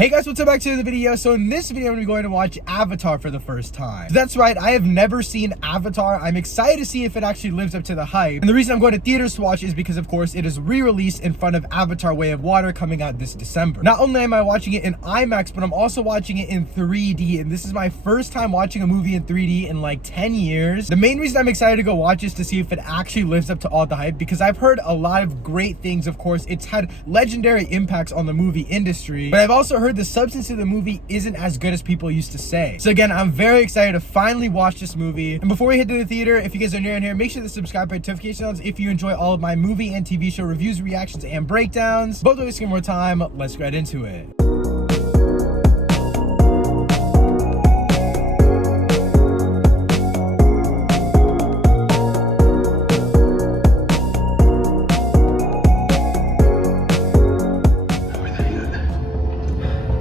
Hey guys, what's up? Back to the video. So in this video, I'm gonna be going to watch Avatar for the first time. So that's right, I have never seen Avatar. I'm excited to see if it actually lives up to the hype. And the reason I'm going to theaters to watch is because, of course, it is re-released in front of Avatar Way of Water coming out this December. Not only am I watching it in IMAX, but I'm also watching it in 3D. And this is my first time watching a movie in 3D in like 10 years. The main reason I'm excited to go watch is to see if it actually lives up to all the hype, because I've heard a lot of great things. Of course, it's had legendary impacts on the movie industry, but I've also heard the substance of the movie isn't as good as people used to say. So again, I'm very excited to finally watch this movie. And before we head to the theater, if you guys are new in here, make sure to subscribe by notifications if you enjoy all of my movie and TV show reviews, reactions, and breakdowns. Both wasting more time, let's get into it.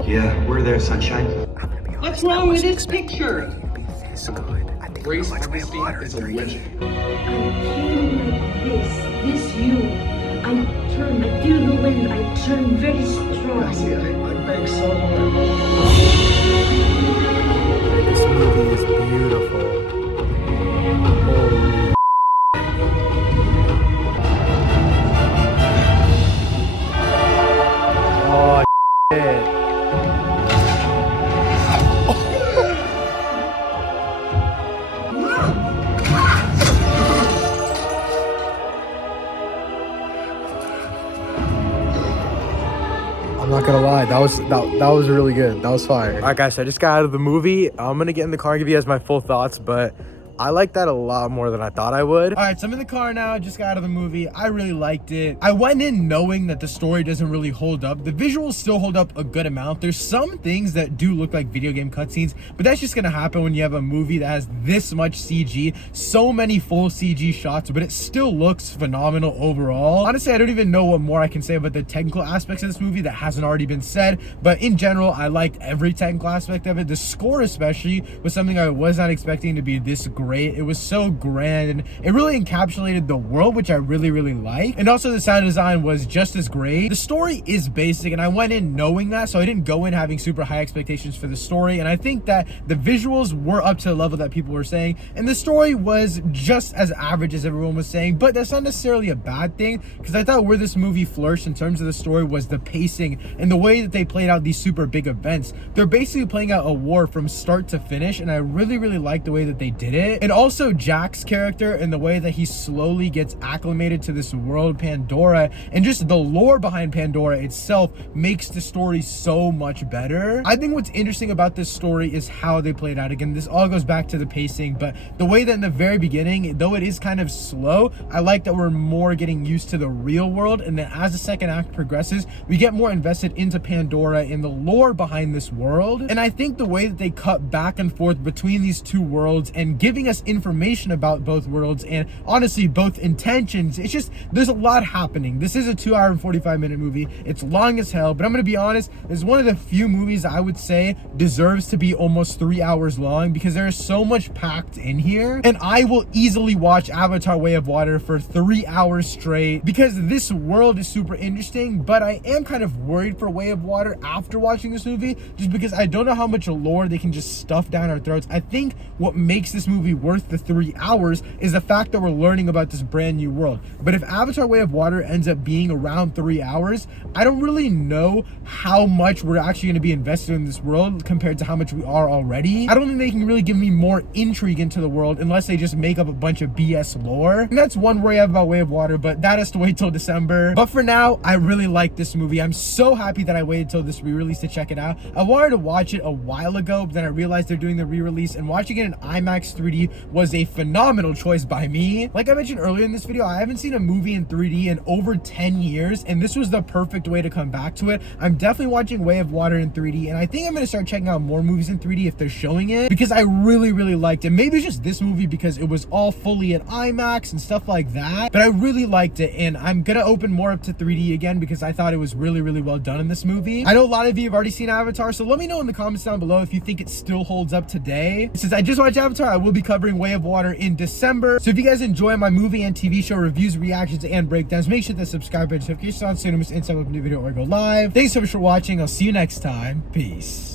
Yeah, we're there, sunshine. What's wrong with this picture? Grace Augustine is a legend. I came like this you. I feel the wind, I turn very strong. I beg so hard. This movie is beautiful. Holy oh shit. I'm not gonna lie, that was really good. That was fire. All right, guys, so I just got out of the movie. I'm gonna get in the car and give you guys my full thoughts, but I like that a lot more than I thought I would. All right, so I'm in the car now, just got out of the movie. I really liked it. I went in knowing that the story doesn't really hold up. The visuals still hold up a good amount. There's some things that do look like video game cutscenes, but that's just gonna happen when you have a movie that has this much CG, so many full CG shots, but it still looks phenomenal overall. Honestly, I don't even know what more I can say about the technical aspects of this movie that hasn't already been said, but in general, I liked every technical aspect of it. The score especially was something I was not expecting to be this great. It was so grand and it really encapsulated the world, which I really like. And also the sound design was just as great. The story is basic, and I went in knowing that, so I didn't go in having super high expectations for the story. And I think that the visuals were up to the level that people were saying, and the story was just as average as everyone was saying, but that's not necessarily a bad thing, because I thought where this movie flourished in terms of the story was the pacing and the way that they played out these super big events. They're basically playing out a war from start to finish, and I really liked the way that they did it. And also Jack's character and the way that he slowly gets acclimated to this world, Pandora, and just the lore behind Pandora itself makes the story so much better. I think what's interesting about this story is how they played out. Again, this all goes back to the pacing, but the way that in the very beginning, though it is kind of slow, I like that we're more getting used to the real world, and then as the second act progresses, we get more invested into Pandora and the lore behind this world. And I think the way that they cut back and forth between these two worlds and giving us information about both worlds and honestly both intentions, it's just, there's a lot happening. This is a 2-hour and 45-minute movie. It's long as hell, but I'm gonna be honest, it's one of the few movies I would say deserves to be almost 3 hours long, because there is so much packed in here. And I will easily watch Avatar Way of Water for 3 hours straight, because this world is super interesting. But I am kind of worried for Way of Water after watching this movie, just because I don't know how much lore they can just stuff down our throats. I think what makes this movie worth the 3 hours is the fact that we're learning about this brand new world. But if Avatar Way of Water ends up being around 3 hours, I don't really know how much we're actually going to be invested in this world compared to how much we are already. I don't think they can really give me more intrigue into the world unless they just make up a bunch of BS lore. And that's one worry I have about Way of Water, but that has to wait till December. But for now, I really like this movie. I'm so happy that I waited till this re-release to check it out. I wanted to watch it a while ago, but then I realized they're doing the re-release, and watching it in IMAX 3D was a phenomenal choice by me. Like I mentioned earlier in this video, I haven't seen a movie in 3D in over 10 years, and this was the perfect way to come back to it. I'm definitely watching Way of Water in 3D, and I think I'm going to start checking out more movies in 3D if they're showing it, because I really liked it. Maybe it's just this movie because it was all fully at IMAX and stuff like that, but I really liked it, and I'm going to open more up to 3D again because I thought it was really well done in this movie. I know a lot of you have already seen Avatar, so let me know in the comments down below if you think it still holds up today. Since I just watched Avatar, I will be covering Way of Water in December. So if you guys enjoy my movie and TV show reviews, reactions, and breakdowns, make sure to subscribe and notifications on so you don't miss any time of new video or go live. Thanks so much for watching. I'll see you next time. Peace.